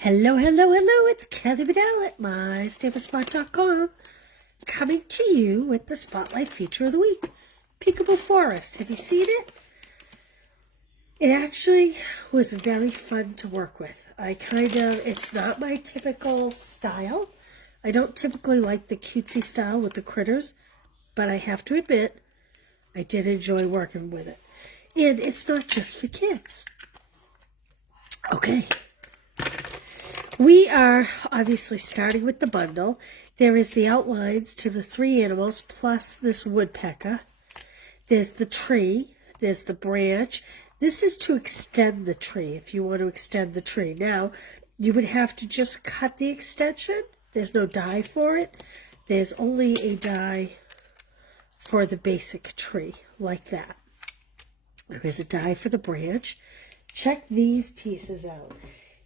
Hello, hello, hello, it's Kelly Bedell at MyStapleSpot.com coming to you with the Spotlight Feature of the Week, Peekaboo Forest. Have you seen it? It actually was very fun to work with. It's not my typical style. I don't typically like the cutesy style with the critters, but I have to admit, I did enjoy working with it. And it's not just for kids. Okay. We are obviously starting with the bundle. There is the outlines to the 3 animals plus this woodpecker. There's the tree. There's the branch. This is to extend the tree if you want to extend the tree. Now, you would have to just cut the extension. There's no die for it. There's only a die for the basic tree, like that. There is a die for the branch. Check these pieces out.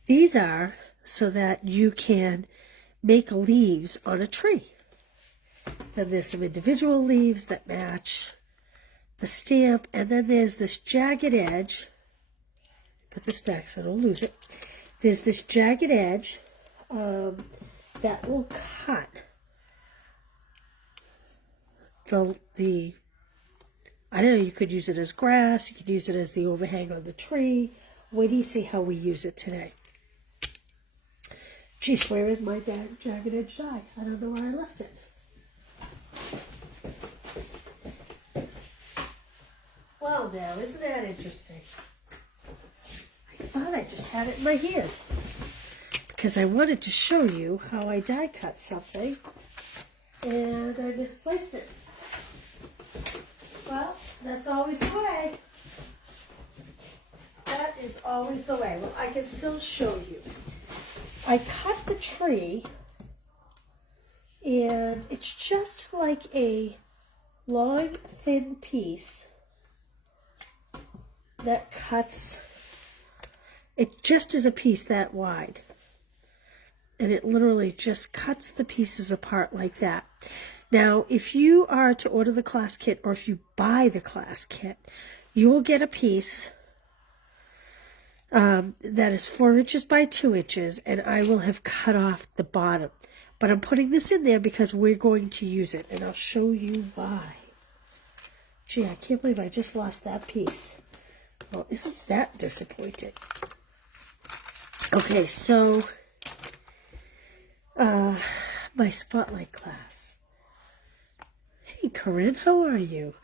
These are so that you can make leaves on a tree. Then there's some individual leaves that match the stamp, and then there's this jagged edge. Put this back so I don't lose it. There's this jagged edge that will cut the I don't know, you could use it as grass, you could use it as the overhang on the tree. Wait till you see how we use it today. Geez, where is my jagged edge die? I don't know where I left it. Well, now, isn't that interesting? I thought I just had it in my hand because I wanted to show you how I die cut something, and I misplaced it. Well, that's always the way. That is always the way. Well, I can still show you. I cut the tree, and it's just like a long, thin piece that cuts. It just is a piece that wide, and it literally just cuts the pieces apart like that. Now, if you are to order the class kit, or if you buy the class kit, you will get a piece that is 4 inches by 2 inches, and I will have cut off the bottom. But I'm putting this in there because we're going to use it, and I'll show you why. Gee, I can't believe I just lost that piece. Well, isn't that disappointing? Okay, so my Spotlight class. Hey, Corinne, how are you?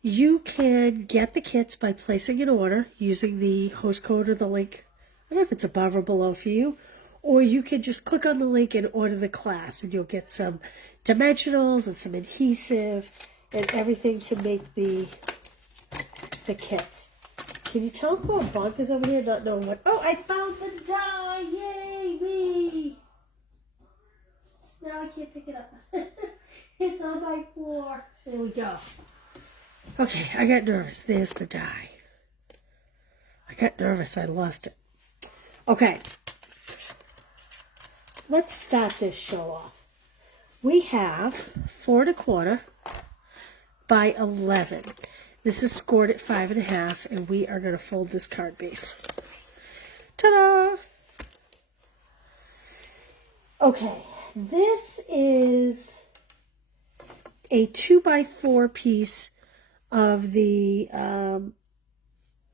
You can get the kits by placing an order using the host code or the link. I don't know if it's above or below for you. Or you can just click on the link and order the class, and you'll get some dimensionals and some adhesive and everything to make the kits. Can you tell I'm going bonkers over here not knowing what... Oh, I found the die! Yay, me! Now I can't pick it up. It's on my floor. There we go. Okay, I got nervous. There's the die. I got nervous. I lost it. Okay. Let's start this show off. We have 4 1/4 by 11. This is scored at 5 1/2, and we are going to fold this card base. Ta-da! Okay, this is a 2 by 4 piece of the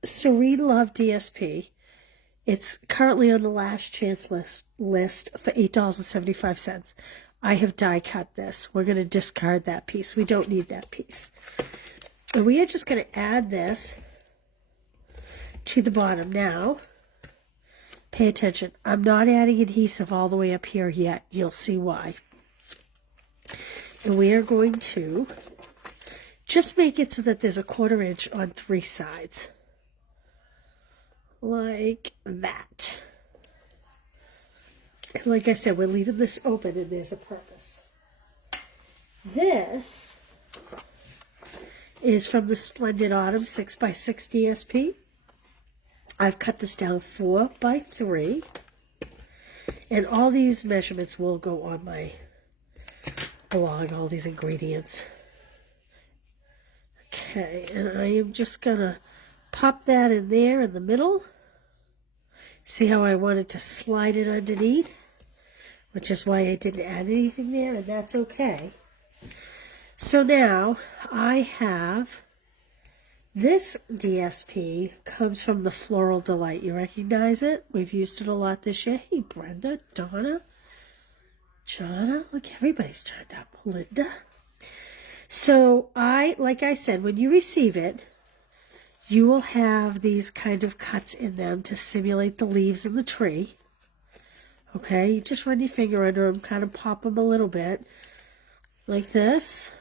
Serene Love DSP. It's currently on the last chance list for $8.75. I have die cut this. We're going to discard that piece. We don't need that piece. And we are just going to add this to the bottom. Now, pay attention. I'm not adding adhesive all the way up here yet. You'll see why. And we are going to just make it so that there's a 1/4 inch on 3 sides. Like that. And like I said, we're leaving this open, and there's a purpose. This is from the Splendid Autumn 6 by 6 DSP. I've cut this down 4 by 3. And all these measurements will go on along all these ingredients. Okay, and I am just going to pop that in there in the middle. See how I wanted to slide it underneath? Which is why I didn't add anything there, and that's okay. So now I have this DSP comes from the Floral Delight. You recognize it? We've used it a lot this year. Hey, Brenda, Donna, Jonna, look, everybody's turned up. Linda. So like I said, when you receive it, you will have these kind of cuts in them to simulate the leaves in the tree. Okay, you just run your finger under them, kind of pop them a little bit, like this.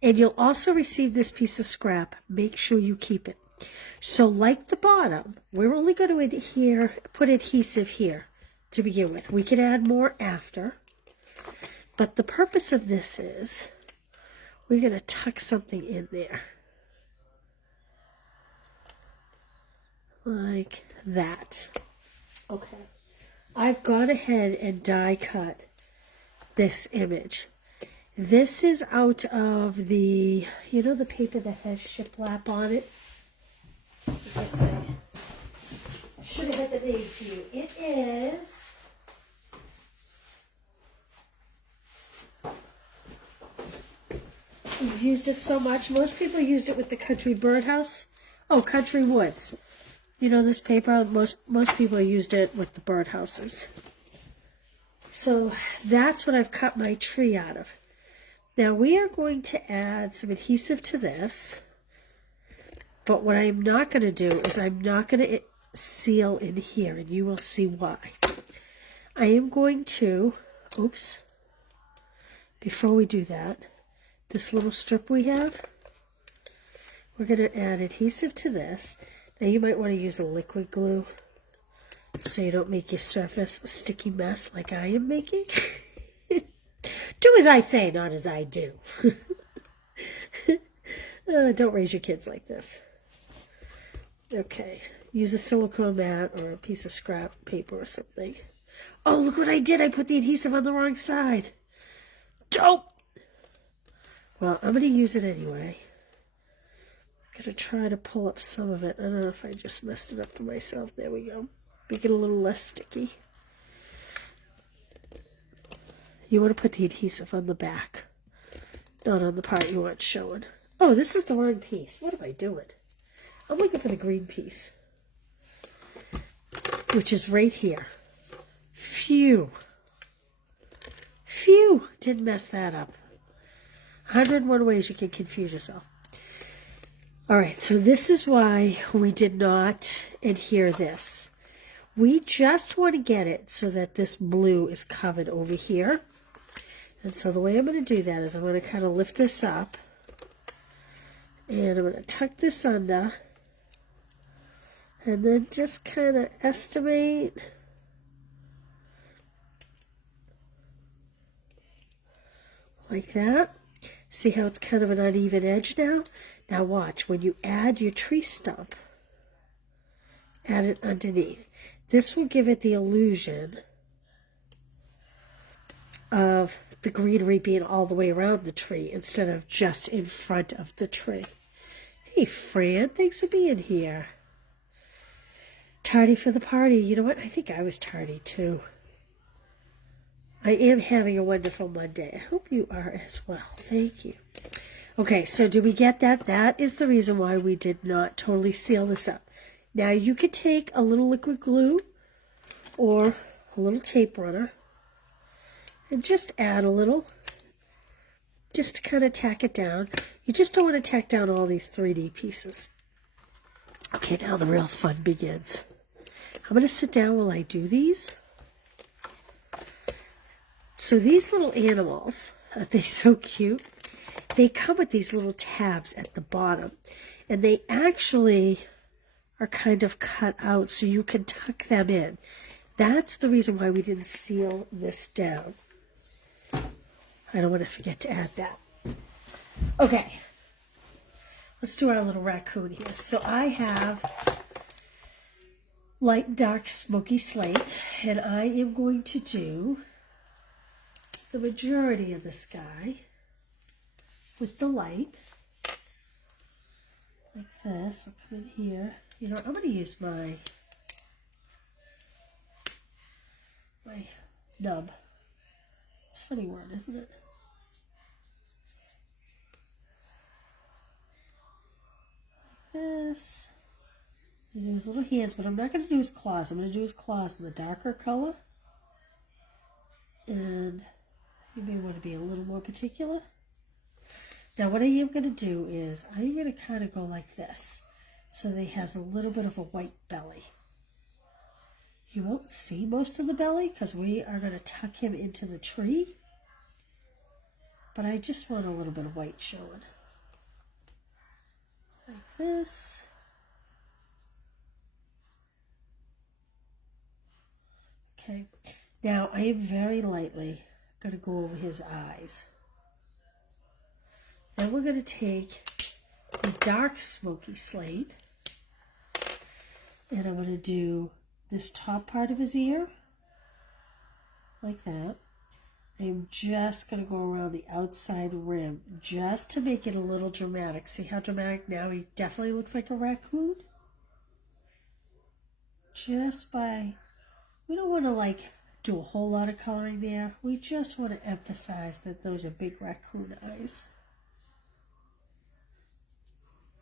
And you'll also receive this piece of scrap. Make sure you keep it. So like the bottom, we're only going to put adhesive here to begin with. We can add more after. But the purpose of this is we're going to tuck something in there. Like that. Okay. I've gone ahead and die cut this image. This is out of the, you know, the paper that has shiplap on it? I guess I should have had the name for you. It is we've used it so much. Most people used it with the Country Birdhouse. Oh, Country Woods. You know this paper? Most people used it with the birdhouses. So that's what I've cut my tree out of. Now we are going to add some adhesive to this, but what I'm not going to do is I'm not going to seal in here, and you will see why. I am going to, oops, before we do that, this little strip we have, we're going to add adhesive to this. Now you might want to use a liquid glue so you don't make your surface a sticky mess like I am making. Do as I say, not as I do. Don't raise your kids like this. Okay. Use a silicone mat or a piece of scrap paper or something. Oh, look what I did. I put the adhesive on the wrong side. Dope! Well, I'm going to use it anyway. I'm going to try to pull up some of it. I don't know if I just messed it up for myself. There we go. Make it a little less sticky. You want to put the adhesive on the back, not on the part you want showing. Oh, this is the wrong piece. What am I doing? I'm looking for the green piece, which is right here. Phew. Phew. Didn't mess that up. 101 ways you can confuse yourself. All right, so this is why we did not adhere this. We just want to get it so that this blue is covered over here. And so the way I'm going to do that is I'm going to kind of lift this up, and I'm going to tuck this under, and then just kind of estimate like that. See how it's kind of an uneven edge now? Now watch, when you add your tree stump, add it underneath. This will give it the illusion of the greenery being all the way around the tree instead of just in front of the tree. Hey, Fran, thanks for being here. Tardy for the party. You know what? I think I was tardy too. I am having a wonderful Monday. I hope you are as well. Thank you. Okay, so do we get that? That is the reason why we did not totally seal this up. Now you could take a little liquid glue or a little tape runner and just add a little, just to kind of tack it down. You just don't want to tack down all these 3D pieces. Okay, now the real fun begins. I'm going to sit down while I do these. So these little animals, aren't they so cute? They come with these little tabs at the bottom, and they actually are kind of cut out so you can tuck them in. That's the reason why we didn't seal this down. I don't want to forget to add that. Okay, let's do our little raccoon here. So I have light and dark smoky slate, and I am going to do the majority of the sky with the light, like this. I'll come in here. You know, I'm going to use my nub. It's a funny word, isn't it? Like this. I'm going to do his little hands, but I'm not going to do his claws. I'm going to do his claws in the darker color. And you may want to be a little more particular. Now what I am going to do is I'm going to kind of go like this so that he has a little bit of a white belly. You won't see most of the belly because we are going to tuck him into the tree. But I just want a little bit of white showing. Like this. Okay. Now I am very lightly going to go over his eyes. Then we're going to take the dark smoky slate and I'm going to do this top part of his ear like that. I'm just going to go around the outside rim just to make it a little dramatic. See how dramatic now he definitely looks like a raccoon? Just by, we don't want to like do a whole lot of coloring there. We just want to emphasize that those are big raccoon eyes.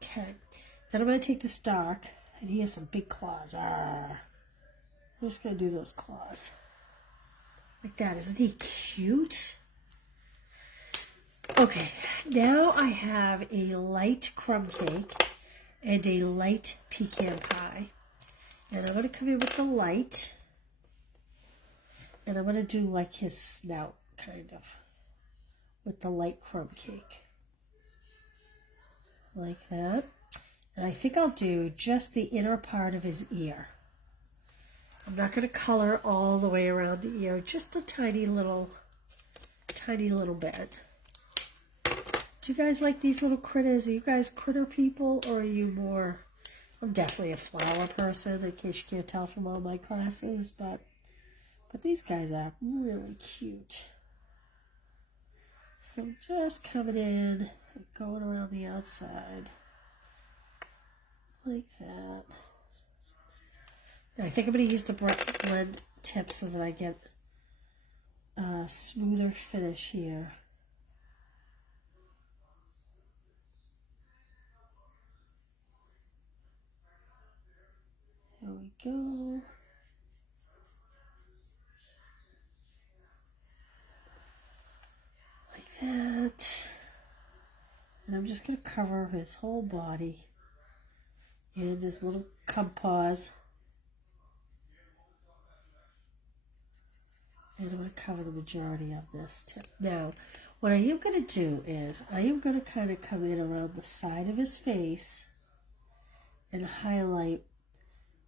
Okay, then I'm going to take this dark, and he has some big claws. Arr. I'm just going to do those claws. Like that. Isn't he cute? Okay, now I have a light crumb cake and a light pecan pie. And I'm going to come in with the light. And I'm going to do like his snout, kind of, with the light crumb cake. Like that. And I think I'll do just the inner part of his ear. I'm not going to color all the way around the ear, just a tiny little bit. Do you guys like these little critters? Are you guys critter people, or are you more, I'm definitely a flower person, in case you can't tell from all my classes, but these guys are really cute. So I'm just coming in and going around the outside like that. Now I think I'm going to use the blend tip so that I get a smoother finish here. There we go. Like that. And I'm just going to cover his whole body and his little cub paws. And I'm going to cover the majority of this tip. Now, what I am going to do is I am going to kind of come in around the side of his face and highlight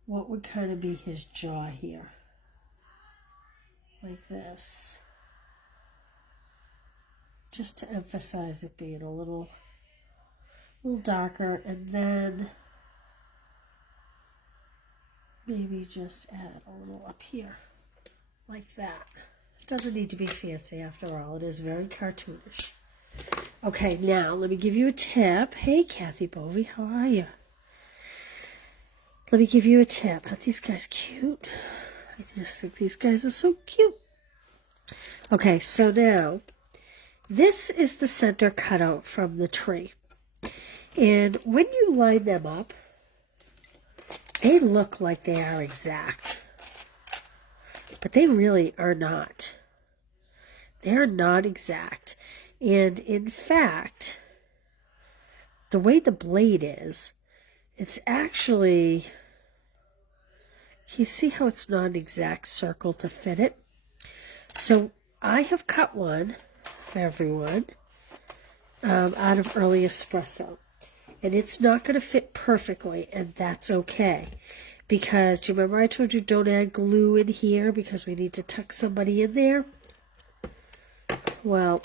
what would kind of be his jaw here. Like this. Just to emphasize it being a little darker, and then maybe just add a little up here, like that. It doesn't need to be fancy after all. It is very cartoonish. Okay, now let me give you a tip. Hey, Kathy Bovey, how are you? Let me give you a tip. Aren't these guys cute? I just think these guys are so cute. Okay, so now this is the center cutout from the tree. And when you line them up, they look like they are exact. But they really are not. They are not exact. And in fact, the way the blade is, it's actually, you see how it's not an exact circle to fit it? So I have cut one for everyone out of Early Espresso. And it's not going to fit perfectly, and that's okay. Because, do you remember I told you don't add glue in here because we need to tuck somebody in there? Well,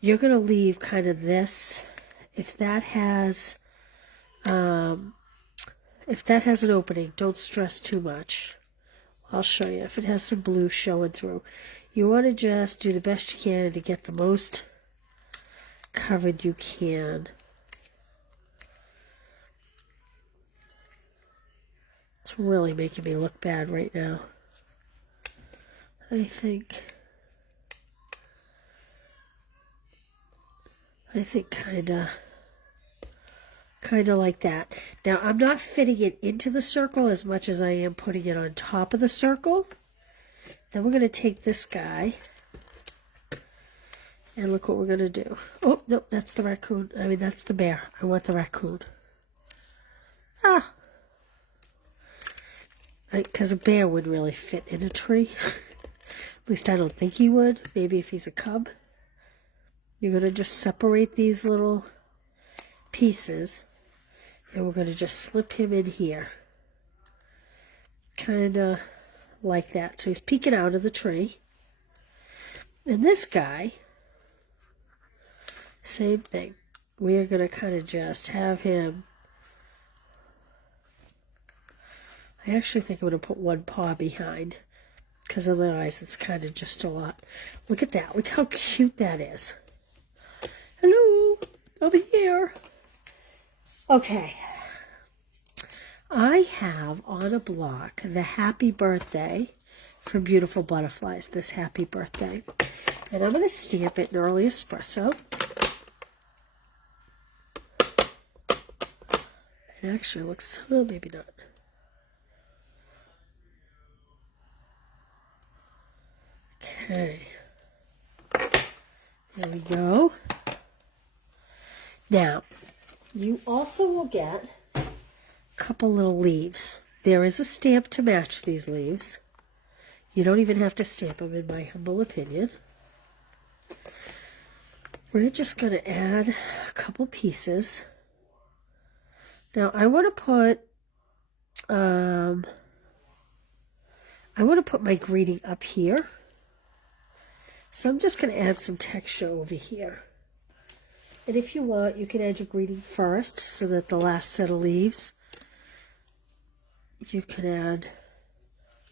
you're going to leave kind of this. If that has an opening, don't stress too much. I'll show you if it has some blue showing through. You want to just do the best you can to get the most covered you can. It's really making me look bad right now. I think kind of like that. Now I'm not fitting it into the circle as much as I am putting it on top of the circle. Then we're going to take this guy and look what we're going to do. Oh, nope, that's the raccoon. I mean, that's the bear. I want the raccoon. Ah. Because a bear would really fit in a tree. At least I don't think he would. Maybe if he's a cub. You're going to just separate these little pieces. And we're going to just slip him in here. Kind of like that. So he's peeking out of the tree. And this guy, same thing. We are going to kind of just have him. I actually think I'm going to put one paw behind, because otherwise it's kind of just a lot. Look at that. Look how cute that is. Hello, over here. Okay. I have on a block the happy birthday from Beautiful Butterflies, this happy birthday. And I'm going to stamp it in early espresso. It actually looks, well, maybe not. Okay, there we go. Now, you also will get a couple little leaves. There is a stamp to match these leaves. You don't even have to stamp them, in my humble opinion. We're just going to add a couple pieces. Now, I want to put my greeting up here. So I'm just going to add some texture over here. And if you want, you can add your greeting first so that the last set of leaves, you can add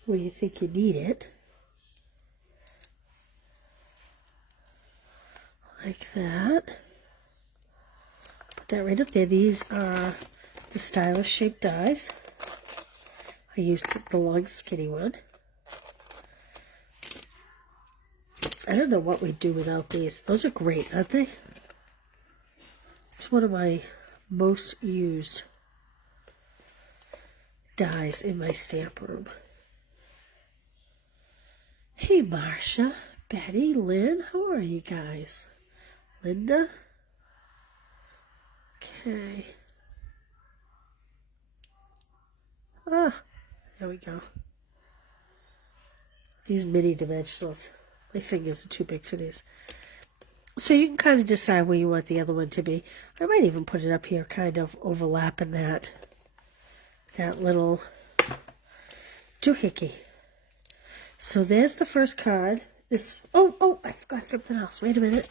where you think you need it. Like that. Put that right up there. These are the stylish shaped dies. I used the long skinny one. I don't know what we'd do without these. Those are great, aren't they? It's one of my most used dies in my stamp room. Hey, Marcia, Betty, Lynn, how are you guys? Linda? Okay. Ah, there we go. These mini dimensionals. My fingers are too big for these. So you can kind of decide where you want the other one to be. I might even put it up here, kind of overlapping that little doohickey. So there's the first card. This, oh, I forgot something else. Wait a minute.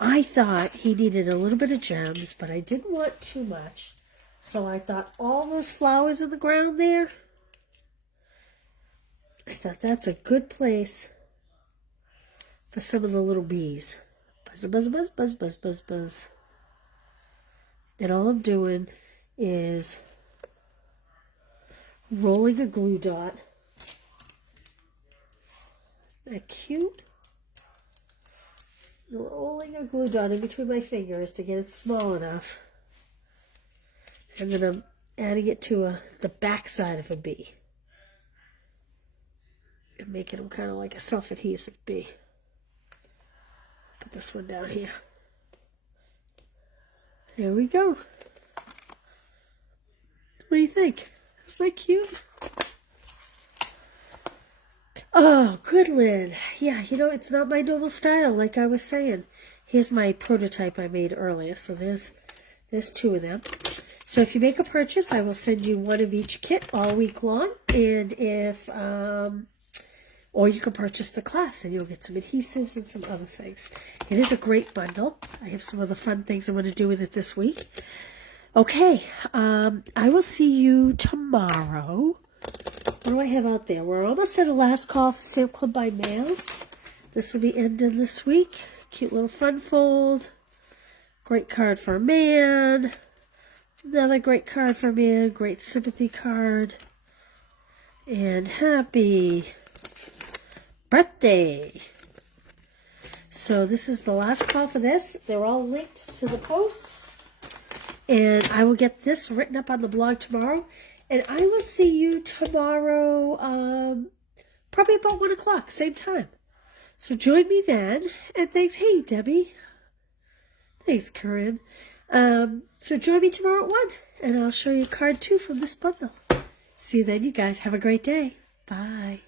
I thought he needed a little bit of gems, but I didn't want too much. So I thought all those flowers in the ground there, I thought that's a good place for some of the little bees. Buzz, buzz, buzz, buzz, buzz, buzz, buzz. And all I'm doing is rolling a glue dot. Isn't that cute? Rolling a glue dot in between my fingers to get it small enough. And then I'm adding it to the back side of a bee. And making them kind of like a self-adhesive bee. Put this one down here. There we go. What do you think? Isn't that cute? Oh, good, Lynn. Yeah, you know, it's not my normal style, like I was saying. Here's my prototype I made earlier. So there's two of them. So if you make a purchase, I will send you one of each kit all week long. And if, or you can purchase the class and you'll get some adhesives and some other things. It is a great bundle. I have some other fun things I'm going to do with it this week. Okay, I will see you tomorrow. What do I have out there? We're almost at a last call for Stamp Club by Mail. This will be ending this week. Cute little fun fold. Great card for a man. Another great card for a man. Great sympathy card. And happy birthday. So this is the last call for this. They're all linked to the post. And I will get this written up on the blog tomorrow. And I will see you tomorrow, probably about 1 o'clock, same time. So join me then. And thanks. Hey, Debbie. Thanks, Corinne. So join me tomorrow at 1. And I'll show you card 2 from this bundle. See you then, you guys. Have a great day. Bye.